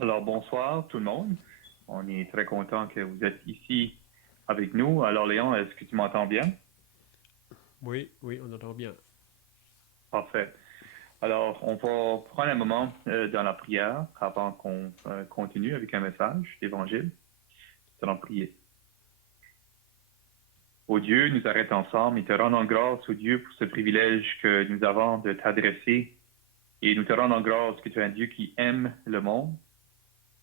Alors, bonsoir tout le monde. On est très content que vous êtes ici avec nous. Alors, Léon, est-ce que tu m'entends bien? Oui, oui, on entend bien. Parfait. Alors, on va prendre un moment dans la prière avant qu'on continue avec un message d'Évangile. Nous allons prier. Ô Dieu, nous arrêtons ensemble et te rendons grâce, ô Dieu, pour ce privilège que nous avons de t'adresser. Et nous te rendons grâce que tu es un Dieu qui aime le monde.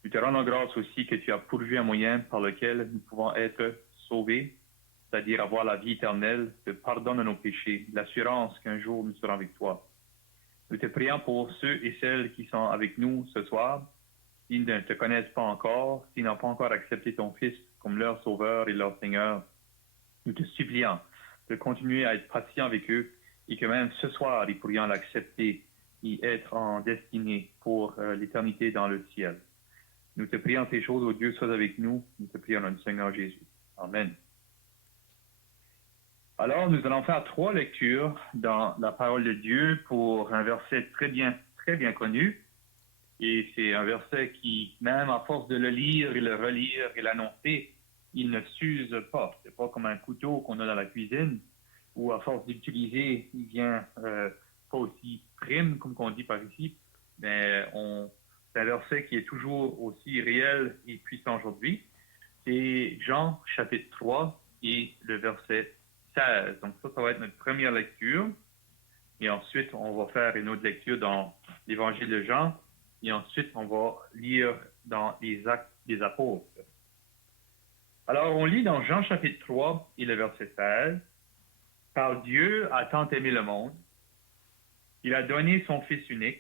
Nous te rendons grâce aussi que tu as pourvu un moyen par lequel nous pouvons être sauvés, c'est-à-dire avoir la vie éternelle, le pardon de nos péchés, l'assurance qu'un jour nous serons avec toi. Nous te prions pour ceux et celles qui sont avec nous ce soir, qui ne te connaissent pas encore, qui n'ont pas encore accepté ton Fils comme leur Sauveur et leur Seigneur. Nous te supplions de continuer à être patient avec eux et que même ce soir, ils pourront l'accepter et être en destinée pour l'éternité dans le ciel. Nous te prions ces choses, ô Dieu, sois avec nous. Nous te prions dans le Seigneur Jésus. Amen. Alors, nous allons faire 3 lectures dans la parole de Dieu pour un verset très bien connu. Et c'est un verset qui, même à force de le lire et le relire et l'annoncer, il ne s'use pas. C'est pas comme un couteau qu'on a dans la cuisine, où à force d'utiliser, il vient pas aussi prime, comme on dit par ici, mais c'est un verset qui est toujours aussi réel et puissant aujourd'hui. C'est Jean chapitre 3 et le verset 16. Donc ça va être notre première lecture. Et ensuite, on va faire une autre lecture dans l'Évangile de Jean. Et ensuite, on va lire dans les Actes des Apôtres. Alors, on lit dans Jean chapitre 3 et le verset 16. Car Dieu a tant aimé le monde, il a donné son Fils unique,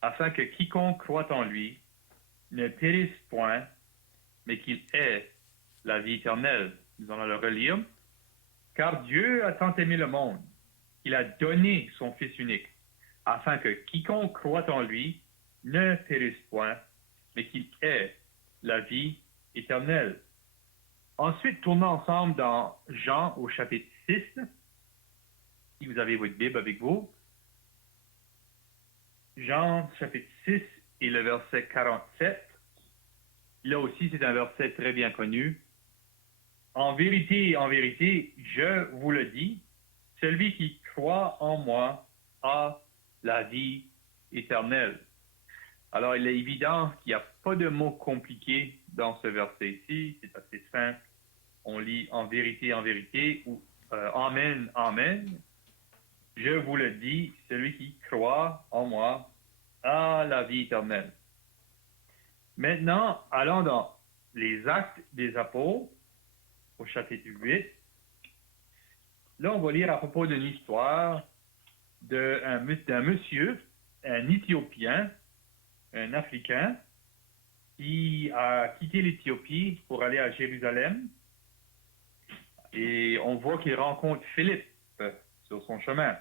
afin que quiconque croit en lui ne périsse point, mais qu'il ait la vie éternelle. Nous allons le relire. Car Dieu a tant aimé le monde, qu'il a donné son Fils unique, afin que quiconque croit en lui ne périsse point, mais qu'il ait la vie éternelle. Ensuite, tournons ensemble dans Jean au chapitre 6, si vous avez votre Bible avec vous. Jean chapitre 6 et le verset 47. Là aussi, c'est un verset très bien connu. En vérité, je vous le dis, celui qui croit en moi a la vie éternelle. Alors, il est évident qu'il n'y a pas de mots compliqués dans ce verset ici. C'est assez simple. On lit en vérité, ou Amen, Amen. Je vous le dis, celui qui croit en moi a la vie éternelle. Maintenant, allons dans les Actes des Apôtres, au chapitre 8. Là, on va lire à propos d'une histoire d'un monsieur, un Éthiopien, un Africain, qui a quitté l'Éthiopie pour aller à Jérusalem. Et on voit qu'il rencontre Philippe sur son chemin.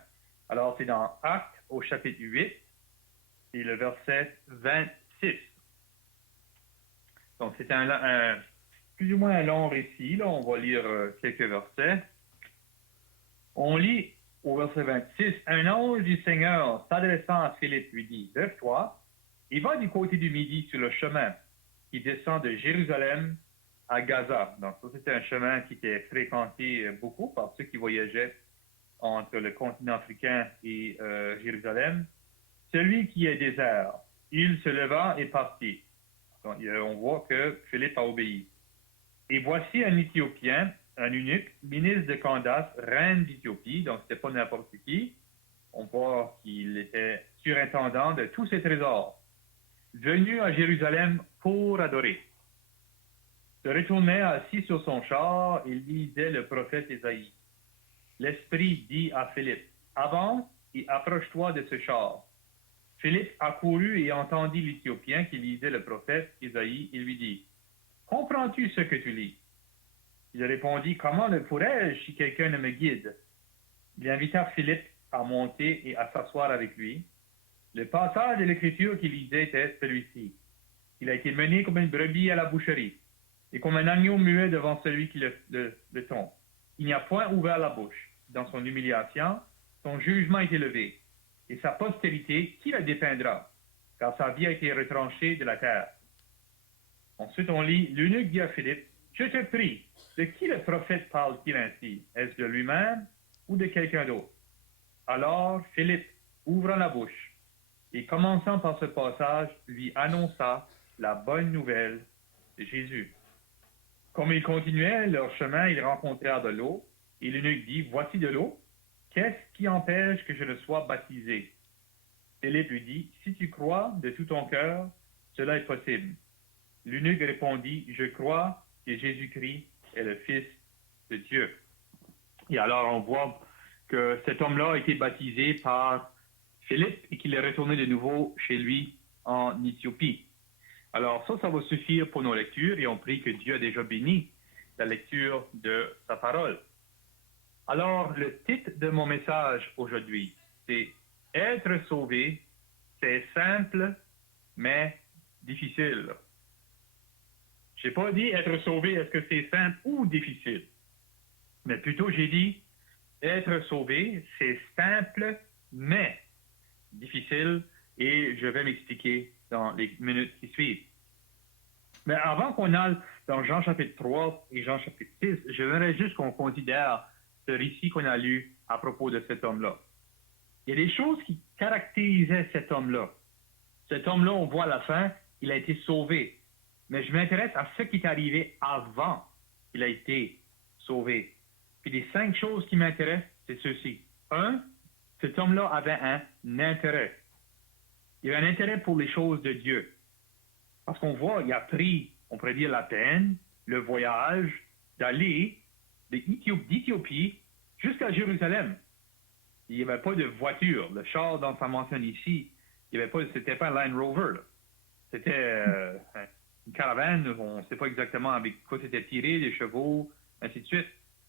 Alors, c'est dans Actes au chapitre 8 et le verset 26. Donc, c'est plus ou moins un long récit. Là, on va lire quelques versets. On lit au verset 26, un ange du Seigneur s'adressant à Philippe lui dit, lève-toi et va du côté du midi sur le chemin qui descend de Jérusalem à Gaza. Donc, ça, c'était un chemin qui était fréquenté beaucoup par ceux qui voyageaient entre le continent africain et Jérusalem. Celui qui est désert, il se leva et partit. Donc, on voit que Philippe a obéi. Et voici un Éthiopien, un eunuque, ministre de Candace, reine d'Éthiopie, donc c'était pas n'importe qui. On voit qu'il était surintendant de tous ses trésors, venu à Jérusalem pour adorer. Se retournait assis sur son char et lisait le prophète Ésaïe. L'Esprit dit à Philippe, avance et approche-toi de ce char. Philippe accourut et entendit l'Éthiopien qui lisait le prophète Ésaïe et lui dit, comprends-tu ce que tu lis? Il répondit, comment le pourrais-je si quelqu'un ne me guide? Il invita Philippe à monter et à s'asseoir avec lui. Le passage de l'Écriture qu'il lisait était celui-ci. Il a été mené comme une brebis à la boucherie, et comme un agneau muet devant celui qui le tond. Il n'y a point ouvert la bouche. Dans son humiliation, son jugement est élevé, et sa postérité, qui la dépeindra? car sa vie a été retranchée de la terre. Ensuite, on lit, l'eunuque dit à Philippe, je te prie, de qui le prophète parle-t-il ainsi? Est-ce de lui-même ou de quelqu'un d'autre? Alors Philippe, ouvrant la bouche, et commençant par ce passage, lui annonça la bonne nouvelle de Jésus. Comme ils continuaient leur chemin, ils rencontrèrent de l'eau, et l'eunuque dit, voici de l'eau, qu'est-ce qui empêche que je ne sois baptisé? Philippe lui dit, si tu crois de tout ton cœur, cela est possible. L'eunuque répondit, je crois que Jésus-Christ est le Fils de Dieu. Et alors on voit que cet homme-là a été baptisé par Philippe et qu'il est retourné de nouveau chez lui en Éthiopie. Alors ça va suffire pour nos lectures et on prie que Dieu a déjà béni la lecture de sa parole. Alors le titre de mon message aujourd'hui, c'est « Être sauvé, c'est simple, mais difficile ». Je n'ai pas dit être sauvé, est-ce que c'est simple ou difficile? Mais plutôt, j'ai dit être sauvé, c'est simple, mais difficile, et je vais m'expliquer dans les minutes qui suivent. Mais avant qu'on aille dans Jean chapitre 3 et Jean chapitre 6, je voudrais juste qu'on considère ce récit qu'on a lu à propos de cet homme-là. Il y a des choses qui caractérisaient cet homme-là. Cet homme-là, on voit à la fin, il a été sauvé. Mais je m'intéresse à ce qui est arrivé avant qu'il a été sauvé. Puis les 5 choses qui m'intéressent, c'est ceci. 1, cet homme-là avait un intérêt. Il avait un intérêt pour les choses de Dieu. Parce qu'on voit, il a pris, on pourrait dire, la peine, le voyage, d'aller d'Éthiopie jusqu'à Jérusalem. Il n'y avait pas de voiture. Le char dont ça mentionne ici, c'était pas un Land Rover. Là. C'était une caravane, on ne sait pas exactement avec quoi c'était tiré, des chevaux, ainsi de suite.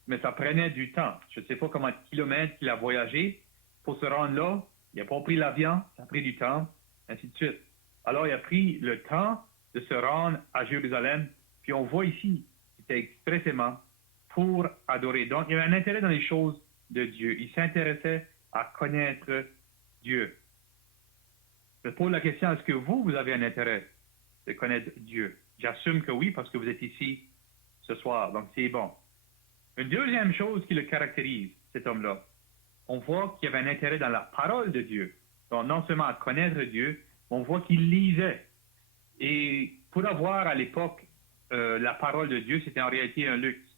Mais ça prenait du temps. Je ne sais pas combien de kilomètres il a voyagé pour se rendre là. Il n'a pas pris l'avion, ça a pris du temps, ainsi de suite. Alors, il a pris le temps de se rendre à Jérusalem. Puis on voit ici, c'était expressément pour adorer. Donc, il y avait un intérêt dans les choses de Dieu. Il s'intéressait à connaître Dieu. Je pose la question, est-ce que vous avez un intérêt de connaître Dieu? J'assume que oui, parce que vous êtes ici ce soir, donc c'est bon. Une deuxième chose qui le caractérise, cet homme-là, on voit qu'il y avait un intérêt dans la parole de Dieu. Donc, non seulement à connaître Dieu, on voit qu'il lisait. Et pour avoir à l'époque la parole de Dieu, c'était en réalité un luxe,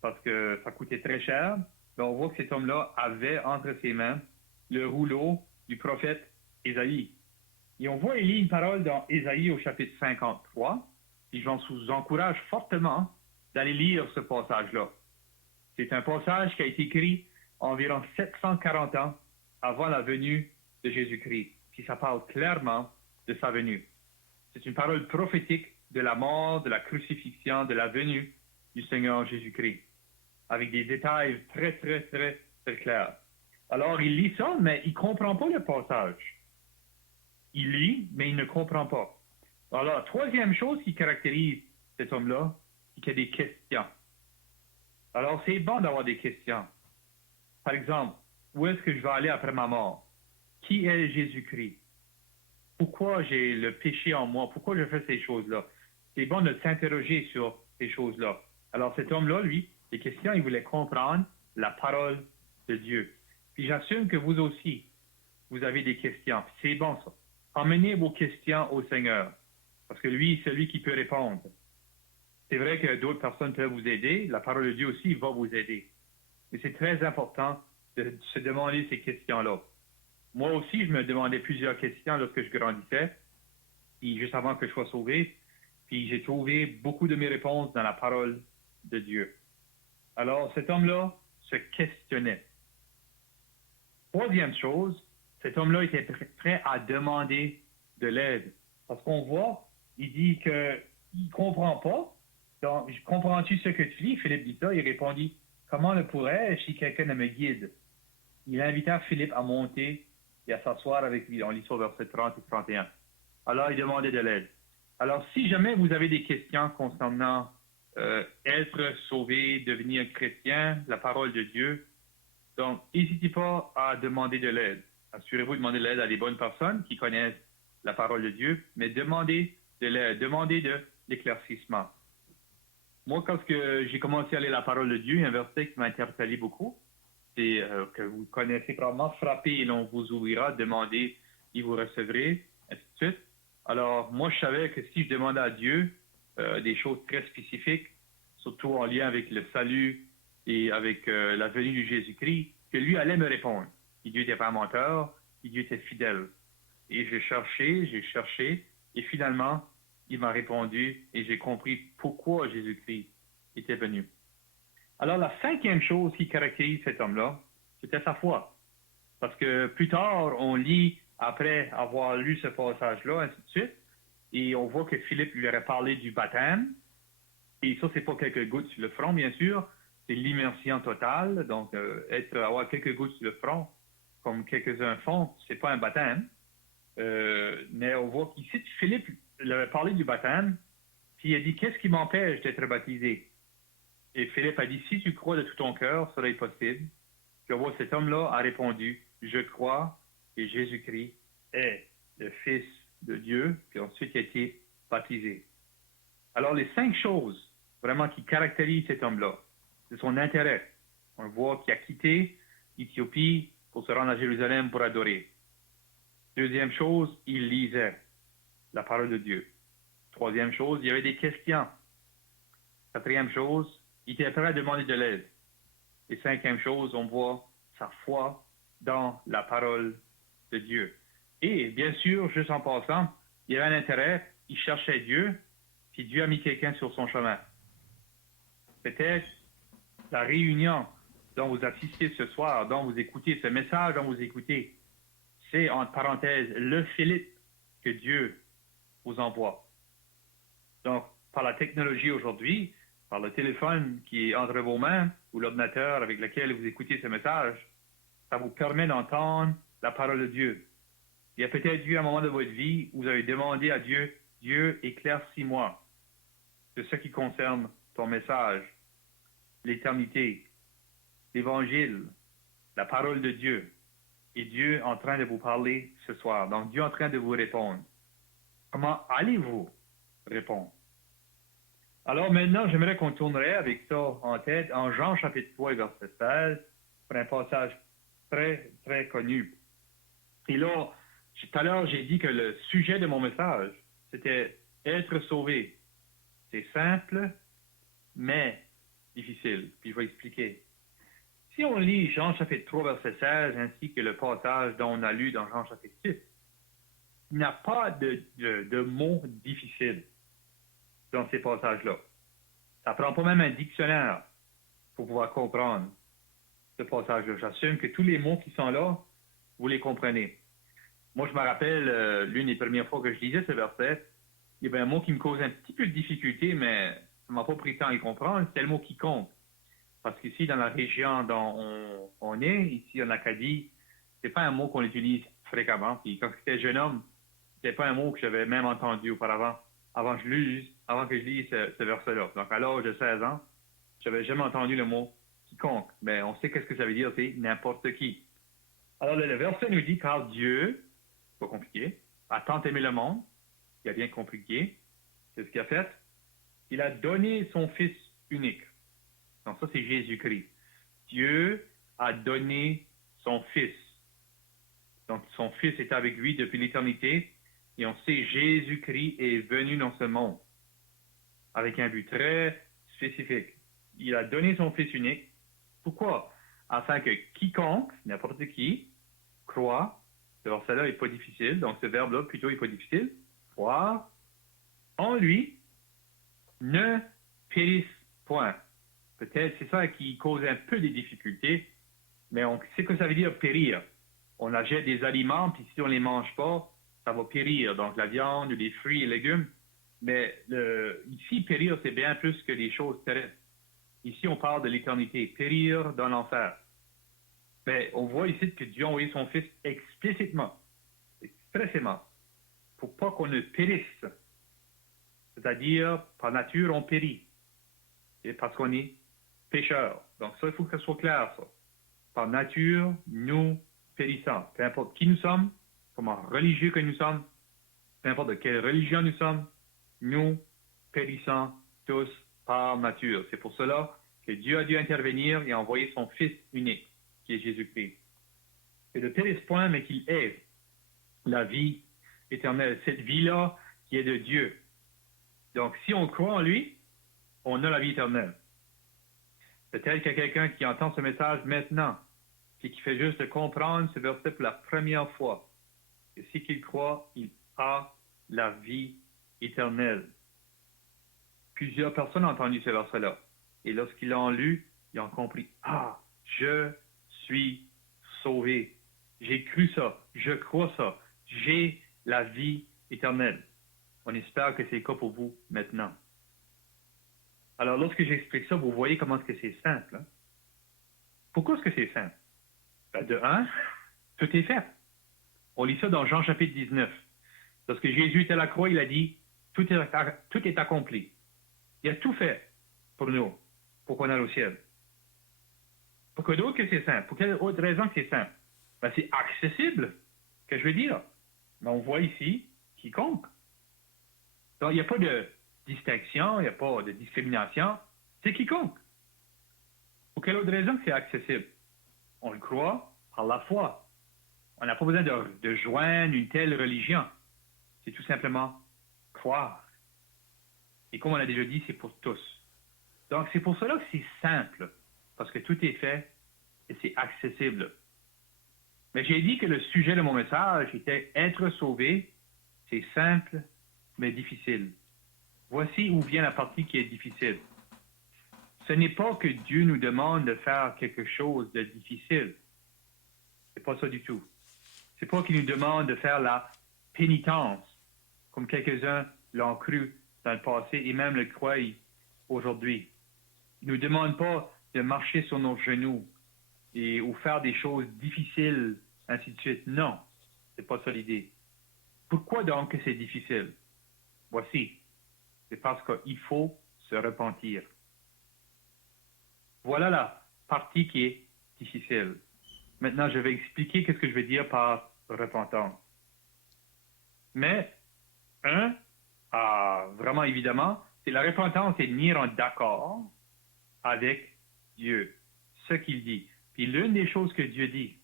parce que ça coûtait très cher. Donc, on voit que cet homme-là avait entre ses mains le rouleau du prophète Ésaïe. Et on voit, il lit une parole dans Ésaïe au chapitre 53, et je vous encourage fortement d'aller lire ce passage-là. C'est un passage qui a été écrit environ 740 ans avant la venue de Jésus-Christ. Puis ça parle clairement de sa venue. C'est une parole prophétique de la mort, de la crucifixion, de la venue du Seigneur Jésus-Christ, avec des détails très, très, très, très clairs. Alors, il lit ça, mais il ne comprend pas le passage. Il lit, mais il ne comprend pas. Alors, la troisième chose qui caractérise cet homme-là, c'est qu'il y a des questions. Alors, c'est bon d'avoir des questions. Par exemple, où est-ce que je vais aller après ma mort? Qui est Jésus-Christ? Pourquoi j'ai le péché en moi? Pourquoi je fais ces choses-là? C'est bon de s'interroger sur ces choses-là. Alors, cet homme-là, lui, les questions, il voulait comprendre la parole de Dieu. Puis j'assume que vous aussi, vous avez des questions. C'est bon, ça. Emmenez vos questions au Seigneur, parce que lui, c'est celui qui peut répondre. C'est vrai que d'autres personnes peuvent vous aider. La parole de Dieu aussi va vous aider. Mais c'est très important de se demander ces questions-là. Moi aussi, je me demandais plusieurs questions lorsque je grandissais, puis juste avant que je sois sauvé. Puis j'ai trouvé beaucoup de mes réponses dans la parole de Dieu. Alors, cet homme-là se questionnait. Troisième chose, cet homme-là était prêt à demander de l'aide. Parce qu'on voit, il dit qu'il ne comprend pas. Donc, comprends-tu ce que tu lis? Philippe dit ça. Il répondit, comment le pourrais-je si quelqu'un ne me guide? Il invita Philippe à monter et à s'asseoir avec lui. On lit ça au verset 30 et 31. Alors, il demandait de l'aide. Alors, si jamais vous avez des questions concernant être sauvé, devenir chrétien, la parole de Dieu, donc, n'hésitez pas à demander de l'aide. Assurez-vous de demander de l'aide à des bonnes personnes qui connaissent la parole de Dieu, mais demander de l'éclaircissement. Moi, quand j'ai commencé à lire la parole de Dieu, il y a un verset qui m'a interpellé beaucoup, c'est que vous connaissez probablement, frappez et l'on vous ouvrira, demandez et vous recevrez, ainsi de suite. Alors, moi, je savais que si je demandais à Dieu des choses très spécifiques, surtout en lien avec le salut et avec la venue de Jésus-Christ, que lui allait me répondre. Et Dieu n'était pas un menteur, et Dieu était fidèle. Et j'ai cherché, et finalement, il m'a répondu, et j'ai compris pourquoi Jésus-Christ était venu. Alors, la cinquième chose qui caractérise cet homme-là, c'était sa foi. Parce que plus tard, on lit, après avoir lu ce passage-là, ainsi de suite, et on voit que Philippe lui aurait parlé du baptême. Et ça, c'est pas quelques gouttes sur le front, bien sûr, c'est l'immersion totale. Donc, avoir quelques gouttes sur le front, comme quelques-uns font, c'est pas un baptême. Mais on voit qu'ici, Philippe lui avait parlé du baptême, puis il a dit, qu'est-ce qui m'empêche d'être baptisé? Et Philippe a dit, si tu crois de tout ton cœur, cela est possible. Puis on voit cet homme-là a répondu, je crois que Jésus-Christ est le Fils de Dieu, puis ensuite il a été baptisé. Alors les 5 choses vraiment qui caractérisent cet homme-là, c'est son intérêt. On voit qu'il a quitté l'Éthiopie pour se rendre à Jérusalem pour adorer. Deuxième chose, il lisait la parole de Dieu. Troisième chose, il y avait des questions. Quatrième chose, il était prêt à demander de l'aide. Et cinquième chose, on voit sa foi dans la parole de Dieu. Et bien sûr, juste en passant, il avait un intérêt, il cherchait Dieu, puis Dieu a mis quelqu'un sur son chemin. Peut-être la réunion dont vous assistez ce soir, dont vous écoutez, ce message dont vous écoutez, c'est, entre parenthèses, le Philippe que Dieu vous envoie. Donc, par la technologie aujourd'hui, par le téléphone qui est entre vos mains ou l'ordinateur avec lequel vous écoutez ce message, ça vous permet d'entendre la parole de Dieu. Il y a peut-être eu un moment de votre vie où vous avez demandé à Dieu, Dieu, éclaircis-moi de ce qui concerne ton message, l'éternité, l'évangile, la parole de Dieu. Et Dieu est en train de vous parler ce soir. Donc, Dieu est en train de vous répondre. Comment allez-vous répondre? Alors maintenant, j'aimerais qu'on tournerait avec ça en tête en Jean chapitre 3, verset 16, pour un passage très, très connu. Et là, tout à l'heure, j'ai dit que le sujet de mon message, c'était être sauvé. C'est simple, mais difficile. Puis je vais expliquer. Si on lit Jean chapitre 3, verset 16, ainsi que le passage dont on a lu dans Jean chapitre 6, il n'y a pas de mots difficiles dans ces passages-là. Ça ne prend pas même un dictionnaire pour pouvoir comprendre ce passage-là. J'assume que tous les mots qui sont là, vous les comprenez. Moi, je me rappelle, l'une des premières fois que je lisais ce verset, il y avait un mot qui me causait un petit peu de difficulté, mais ça ne m'a pas pris le temps à y comprendre, c'était le mot quiconque. Parce qu'ici, dans la région dont on est, ici en Acadie, c'est pas un mot qu'on utilise fréquemment. Puis quand j'étais jeune homme, c'était pas un mot que j'avais même entendu auparavant, avant que je lise ce verset-là. Donc à l'âge de 16 ans, j'avais jamais entendu le mot quiconque. Mais on sait qu'est-ce que ça veut dire, c'est n'importe qui. Alors le verset nous dit, car Dieu, pas compliqué, a tant aimé le monde, il a bien compliqué, c'est ce qu'il a fait, il a donné son Fils unique. Donc ça, c'est Jésus-Christ. Dieu a donné son Fils. Donc son Fils est avec lui depuis l'éternité et on sait Jésus-Christ est venu dans ce monde avec un but très spécifique. Il a donné son Fils unique. Pourquoi? Afin que quiconque, n'importe qui, croit, ce verset-là n'est pas difficile, donc ce verbe-là plutôt n'est pas difficile, croire en lui, ne périsse point. Peut-être c'est ça qui cause un peu des difficultés, mais on sait que ça veut dire périr. On achète des aliments, puis si on ne les mange pas, ça va périr. Donc la viande, les fruits et légumes. Mais ici, périr, c'est bien plus que des choses terrestres. Ici, on parle de l'éternité, périr dans l'enfer. Mais on voit ici que Dieu a envoyé son Fils explicitement, expressément, pour pas qu'on ne périsse. C'est-à-dire, par nature, on périt. Et parce qu'on est pécheur. Donc ça, il faut que ce soit clair, ça. Par nature, nous périssons. Peu importe qui nous sommes, comment religieux que nous sommes, peu importe de quelle religion nous sommes, nous périssons tous par nature. C'est pour cela que Dieu a dû intervenir et envoyer son Fils unique, qui est Jésus-Christ. C'est le tel point, mais qu'il est la vie éternelle, cette vie-là qui est de Dieu. Donc, si on croit en lui, on a la vie éternelle. Peut-être qu'il y a quelqu'un qui entend ce message maintenant, et qui fait juste de comprendre ce verset pour la première fois. Et si qu'il croit, il a la vie éternelle. Plusieurs personnes ont entendu ce verset-là. Et lorsqu'ils l'ont lu, ils ont compris. Ah, je suis sauvé. J'ai cru ça. Je crois ça. J'ai la vie éternelle. On espère que c'est le cas pour vous maintenant. Alors, lorsque j'explique ça, vous voyez comment est-ce que c'est simple. Hein? Pourquoi est-ce que c'est simple? Ben, de un, tout est fait. On lit ça dans Jean chapitre 19. Lorsque Jésus était à la croix, il a dit, tout est accompli. Il a tout fait pour nous, pour qu'on aille au ciel. Pourquoi d'autre que c'est simple? Pour quelle autre raison que c'est simple? Ben, c'est accessible, que je veux dire. Mais on voit ici quiconque. Donc, il n'y a pas de distinction, il n'y a pas de discrimination. C'est quiconque. Pour quelle autre raison que c'est accessible? On le croit par la foi. On n'a pas besoin de joindre une telle religion. C'est tout simplement croire. Et comme on a déjà dit, c'est pour tous. Donc, c'est pour cela que c'est simple, parce que tout est fait et c'est accessible. Mais j'ai dit que le sujet de mon message était être sauvé, c'est simple, mais difficile. Voici où vient la partie qui est difficile. Ce n'est pas que Dieu nous demande de faire quelque chose de difficile. C'est pas ça du tout. C'est pas qu'il nous demande de faire la pénitence, comme quelques-uns l'ont cru dans le passé et même le croient aujourd'hui. Il ne nous demande pas de marcher sur nos genoux ou faire des choses difficiles, ainsi de suite. Non, c'est pas ça l'idée. Pourquoi donc que c'est difficile? Voici. C'est parce qu'il faut se repentir. Voilà la partie qui est difficile. Maintenant, je vais expliquer ce que je veux dire par repentance. Mais, vraiment évidemment, c'est la repentance, c'est venir en d'accord avec Dieu, ce qu'il dit. Puis l'une des choses que Dieu dit,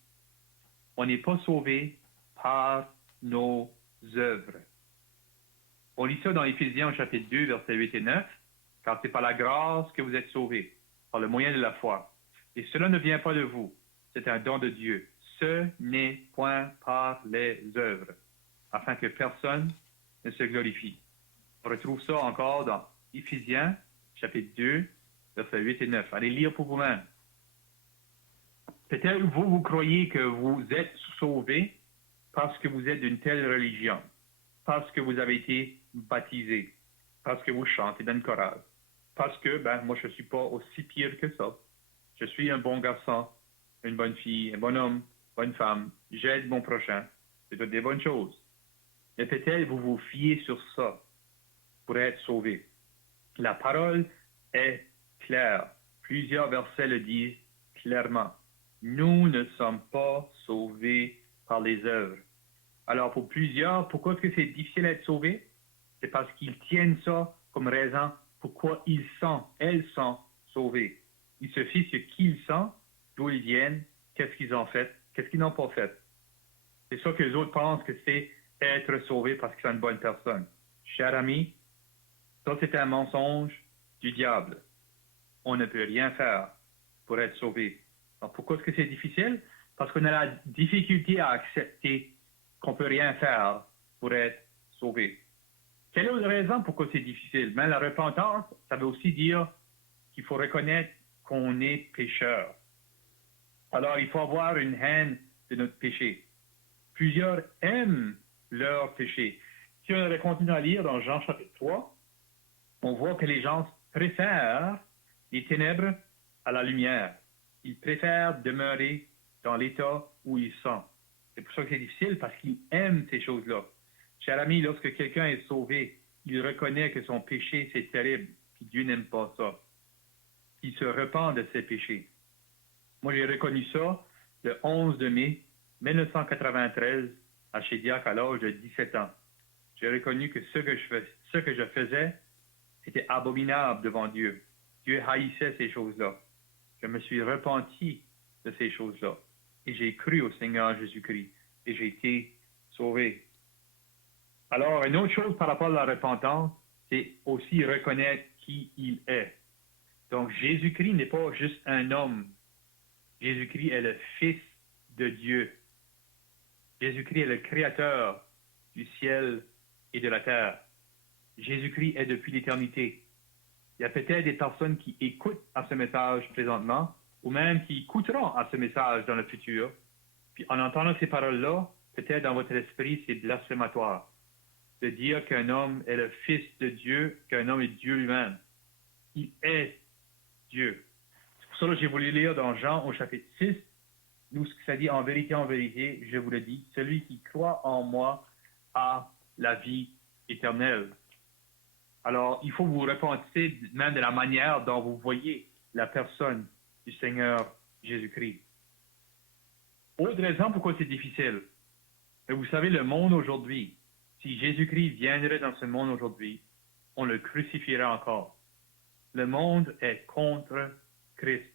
on n'est pas sauvé par nos œuvres. On lit ça dans Éphésiens chapitre 2, versets 8 et 9, car c'est par la grâce que vous êtes sauvés, par le moyen de la foi. Et cela ne vient pas de vous, c'est un don de Dieu. Ce n'est point par les œuvres, afin que personne ne se glorifie. On retrouve ça encore dans Éphésiens chapitre 2, versets 8 et 9. Allez lire pour vous-même. Peut-être vous croyez que vous êtes sauvés parce que vous êtes d'une telle religion, parce que vous avez été baptisé, parce que vous chantez dans le choral, parce que, moi, je ne suis pas aussi pire que ça. Je suis un bon garçon, une bonne fille, un bon homme, bonne femme, j'aide mon prochain. C'est toutes des bonnes choses. Mais peut-être vous vous fiez sur ça pour être sauvé. La parole est claire. Plusieurs versets le disent clairement. Nous ne sommes pas sauvés par les œuvres. Alors, pour plusieurs, pourquoi est-ce que c'est difficile d'être sauvé? C'est parce qu'ils tiennent ça comme raison pourquoi elles sont sauvées. Ils se fient sur qui ils sont, d'où ils viennent, qu'est-ce qu'ils ont fait, qu'est-ce qu'ils n'ont pas fait. C'est ça que les autres pensent que c'est être sauvé parce qu'ils sont une bonne personne. Cher ami, ça c'est un mensonge du diable. On ne peut rien faire pour être sauvé. Alors pourquoi est-ce que c'est difficile? Parce qu'on a la difficulté à accepter qu'on ne peut rien faire pour être sauvé. Quelle est la raison pourquoi c'est difficile? La repentance, ça veut aussi dire qu'il faut reconnaître qu'on est pécheur. Alors, il faut avoir une haine de notre péché. Plusieurs aiment leur péché. Si on continue à lire dans Jean chapitre 3, on voit que les gens préfèrent les ténèbres à la lumière. Ils préfèrent demeurer dans l'état où ils sont. C'est pour ça que c'est difficile, parce qu'ils aiment ces choses-là. Cher ami, lorsque quelqu'un est sauvé, il reconnaît que son péché, c'est terrible, puis Dieu n'aime pas ça. Il se repent de ses péchés. Moi, j'ai reconnu ça le 11 mai 1993 à Chédiac à l'âge de 17 ans. J'ai reconnu que ce que je faisais était abominable devant Dieu. Dieu haïssait ces choses-là. Je me suis repenti de ces choses-là. Et j'ai cru au Seigneur Jésus-Christ. Et j'ai été sauvé. Alors, une autre chose par rapport à la repentance, c'est aussi reconnaître qui il est. Donc, Jésus-Christ n'est pas juste un homme. Jésus-Christ est le Fils de Dieu. Jésus-Christ est le Créateur du ciel et de la terre. Jésus-Christ est depuis l'éternité. Il y a peut-être des personnes qui écoutent à ce message présentement, ou même qui écouteront à ce message dans le futur. Puis en entendant ces paroles-là, peut-être dans votre esprit, c'est blasphématoire de dire qu'un homme est le Fils de Dieu, qu'un homme est Dieu lui-même. Il est Dieu. C'est pour ça que j'ai voulu lire dans Jean au chapitre 6, nous, ce que ça dit, en vérité, je vous le dis, celui qui croit en moi a la vie éternelle. Alors, il faut vous repentir même de la manière dont vous voyez la personne du Seigneur Jésus-Christ. Autre raison pourquoi c'est difficile. Mais vous savez, le monde aujourd'hui, si Jésus-Christ viendrait dans ce monde aujourd'hui, on le crucifierait encore. Le monde est contre Christ.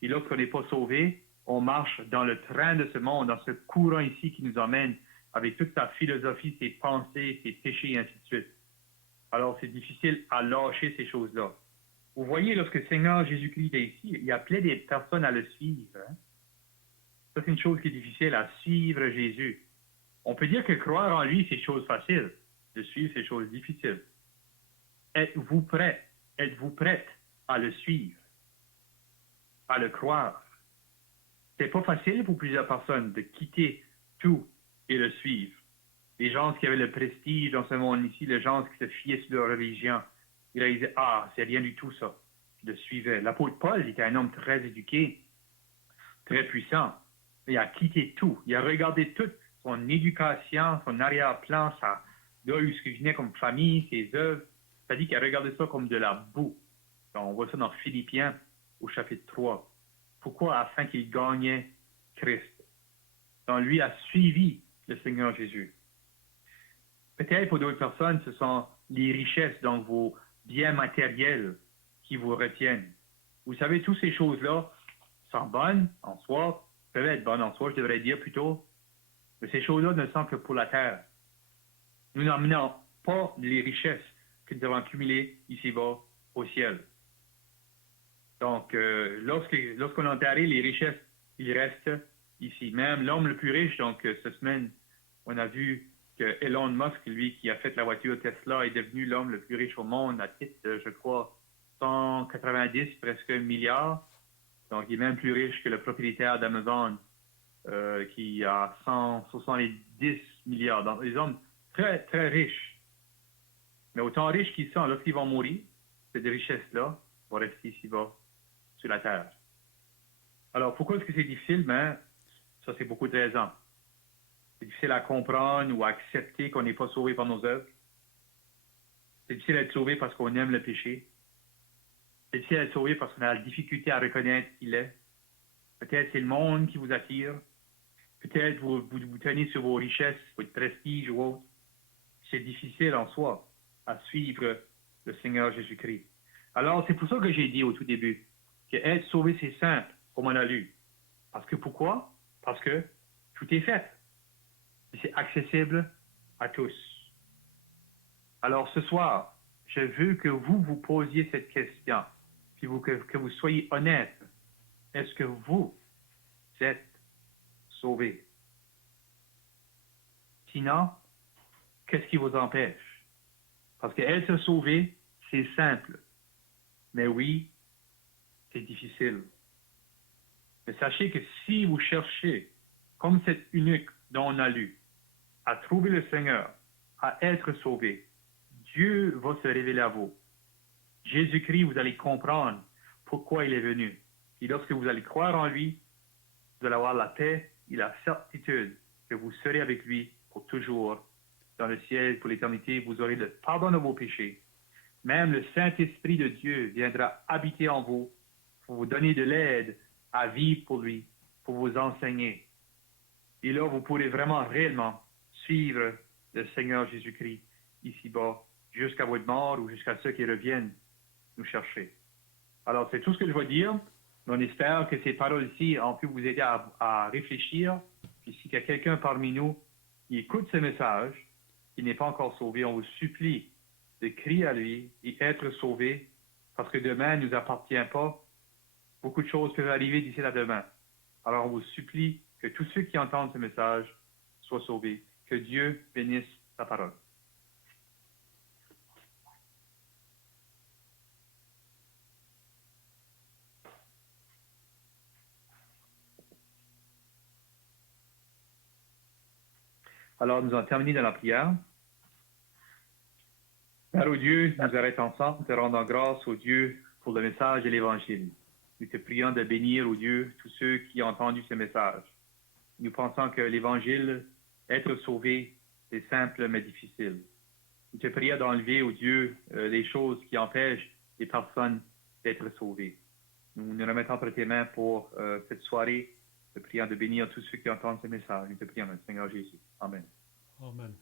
Et lorsqu'on n'est pas sauvé, on marche dans le train de ce monde, dans ce courant ici qui nous emmène avec toute sa philosophie, ses pensées, ses péchés et ainsi de suite. Alors, c'est difficile à lâcher ces choses-là. Vous voyez, lorsque le Seigneur Jésus-Christ est ici, il appelait des personnes à le suivre. Hein? Ça, c'est une chose qui est difficile, à suivre Jésus. On peut dire que croire en lui, c'est une chose facile. De suivre, c'est une chose difficile. Êtes-vous prêt? Êtes-vous prête à le suivre? À le croire? C'est pas facile pour plusieurs personnes de quitter tout et le suivre. Les gens qui avaient le prestige dans ce monde ici, les gens qui se fiaient sur leur religion, ils réalisaient, c'est rien du tout ça. Ils le suivaient. L'apôtre Paul était un homme très éduqué, très puissant. Il a quitté tout. Il a regardé toute son éducation, son arrière-plan, là où il venait comme famille, ses œuvres. C'est-à-dire qu'il a regardé ça comme de la boue. Donc, on voit ça dans Philippiens au chapitre 3. Pourquoi? Afin qu'il gagnait Christ. Donc, lui a suivi le Seigneur Jésus. Peut-être pour d'autres personnes, ce sont les richesses, donc vos biens matériels qui vous retiennent. Vous savez, toutes ces choses-là sont bonnes en soi, peuvent être bonnes en soi, je devrais dire plutôt, mais ces choses-là ne sont que pour la terre. Nous n'emmenons pas les richesses que nous avons accumulées ici-bas au ciel. Donc, lorsqu'on a enterré les richesses, il reste ici. Même l'homme le plus riche, donc cette semaine, on a vu que Elon Musk, lui, qui a fait la voiture Tesla, est devenu l'homme le plus riche au monde à titre de, je crois, 190, presque un milliard. Donc, il est même plus riche que le propriétaire d'Amazon, qui a 170 milliards. Donc, des hommes très, très riches. Mais autant riches qu'ils sont, lorsqu'ils vont mourir, ces richesses-là vont rester ici-bas, sur la terre. Alors, pourquoi est-ce que c'est difficile? Ben, ça, c'est beaucoup de raisons. C'est difficile à comprendre ou à accepter qu'on n'est pas sauvé par nos œuvres. C'est difficile d'être sauvé parce qu'on aime le péché. C'est difficile d'être sauvé parce qu'on a la difficulté à reconnaître qui il est. Peut-être c'est le monde qui vous attire. Peut-être vous tenez sur vos richesses, votre prestige ou autre. C'est difficile en soi à suivre le Seigneur Jésus-Christ. Alors, c'est pour ça que j'ai dit au tout début que être sauvé, c'est simple, comme on a lu. Parce que pourquoi? Parce que tout est fait. C'est accessible à tous. Alors, ce soir, je veux que vous posiez cette question, puis que vous soyez honnête. Est-ce que vous êtes sauvé? Sinon, qu'est-ce qui vous empêche? Parce qu'être sauvé, c'est simple. Mais oui, c'est difficile. Mais sachez que si vous cherchez, comme cet eunuque dont on a lu, à trouver le Seigneur, à être sauvé, Dieu va se révéler à vous. Jésus-Christ, vous allez comprendre pourquoi il est venu. Et lorsque vous allez croire en lui, vous allez avoir la paix et la certitude que vous serez avec lui pour toujours dans le ciel, pour l'éternité. Vous aurez le pardon de vos péchés. Même le Saint-Esprit de Dieu viendra habiter en vous pour vous donner de l'aide à vivre pour lui, pour vous enseigner. Et là, vous pourrez vraiment, réellement suivre le Seigneur Jésus-Christ. ici-bas, jusqu'à votre mort ou jusqu'à ceux qui reviennent nous chercher. Alors, c'est tout ce que je veux dire. On espère que ces paroles-ci ont pu vous aider à réfléchir. Puis s'il y a quelqu'un parmi nous qui écoute ce message, qui n'est pas encore sauvé, on vous supplie de crier à lui et être sauvé, parce que demain ne nous appartient pas. Beaucoup de choses peuvent arriver d'ici à demain. Alors, on vous supplie que tous ceux qui entendent ce message soient sauvés. Que Dieu bénisse sa parole. Alors, nous allons terminer dans la prière. Père au Dieu, nous arrêtons ensemble, te rendant grâce au Dieu pour le message de l'Évangile. Nous te prions de bénir, au Dieu, tous ceux qui ont entendu ce message. Nous pensons que l'Évangile, être sauvé, c'est simple mais difficile. Nous te prions d'enlever, au Dieu, les choses qui empêchent les personnes d'être sauvées. Nous nous remettons entre tes mains pour cette soirée, te prions de bénir tous ceux qui entendent ce message. Nous te prions, Seigneur Jésus. Amen. Amen.